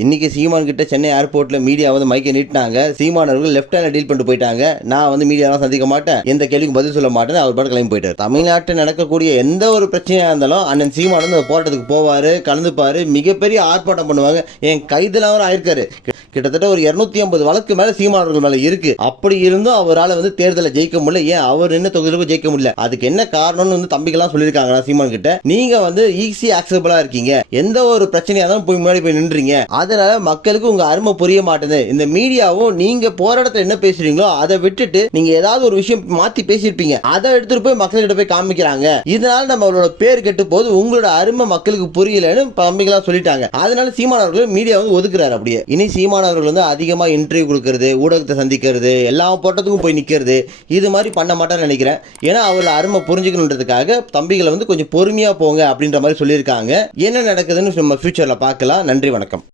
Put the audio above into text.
இன்னைக்கு சீமான் கிட்ட சென்னை ஏர்போர்ட்ல மீடியா வந்து மைக்கை நீட்டினாங்க. சீமான் அவர்கள் லெஃப்ட் ஹேண்ட்ல டீல் பண்ணிட்டு போயிட்டாங்க. நான் வந்து மீடியாலாம் சந்திக்க மாட்டேன், எந்த கேள்விக்கும் பதில் சொல்ல மாட்டேன், அவர் பாட்டு கிளம்பி போயிட்டார். தமிழ்நாட்டில் நடக்கக்கூடிய எந்த ஒரு பிரச்சனையா இருந்தாலும் அண்ணன் சீமான் வந்து போராட்டத்துக்கு போவாரு, கலந்துப்பாரு, மிகப்பெரிய ஆர்ப்பாட்டம் பண்ணுவாங்க. என் கைதெல்லாம் அவர் ஆயிருக்காரு. கிட்டத்தட்ட ஒரு 250 வழக்கு மேல சீமான் அவர்கள் மேல இருக்கு. அப்படி இருந்தும் அவரால் வந்து தேர்தலை ஜெயிக்க முடியல. ஏன் அவர் என்ன தொகுதிகளுக்கும் ஜெயிக்க முடியல? அதுக்கு என்ன காரணம்னு வந்து தம்பிகள்லாம் சொல்லியிருக்காங்க சீமான் கிட்ட. நீங்க வந்து ஈஸி ஆக்செப்டபிளா இருக்கீங்க, எந்த ஒரு பிரச்சனையா இருந்தாலும் போய் முன்னாடி போய் நின்றீங்க, அதனால மக்களுக்கு உங்க அருமை புரிய மாட்டேது. இந்த மீடியாவும் நீங்க போராட்டத்தில் என்ன பேசுறீங்களோ அதை விட்டுட்டு நீங்க ஏதாவது ஒரு விஷயம் மாத்தி பேசியிருப்பீங்க, அதை எடுத்துட்டு போய் மக்கள்கிட்ட போய் காமிக்கிறாங்க. இதனால நம்மளோட பேர் கெட்டு போது, உங்களோட அருமை மக்களுக்கு புரியலன்னு தம்பிகளா சொல்லிட்டாங்க. அதனால சீமான் அவர்கள் மீடியா வந்து ஒதுக்குறாரு. அப்படியே இனி சீமான் அவர்கள் வந்து அதிகமா இன்டர்வியூ கொடுக்கறது, ஊடகத்தை சந்திக்கிறது, எல்லா போட்டத்துக்கும் போய் நிக்கிறது, இது மாதிரி பண்ண மாட்டான்னு நினைக்கிறேன். ஏன்னா அவரோட அருமை புரிஞ்சுக்கணுன்றதுக்காக தம்பிகளை வந்து கொஞ்சம் பொறுமையா போங்க அப்படின்ற மாதிரி சொல்லியிருக்காங்க. என்ன நடக்குதுன்னு நம்ம ஃபியூச்சர்ல பார்க்கலாம். நன்றி, வணக்கம்.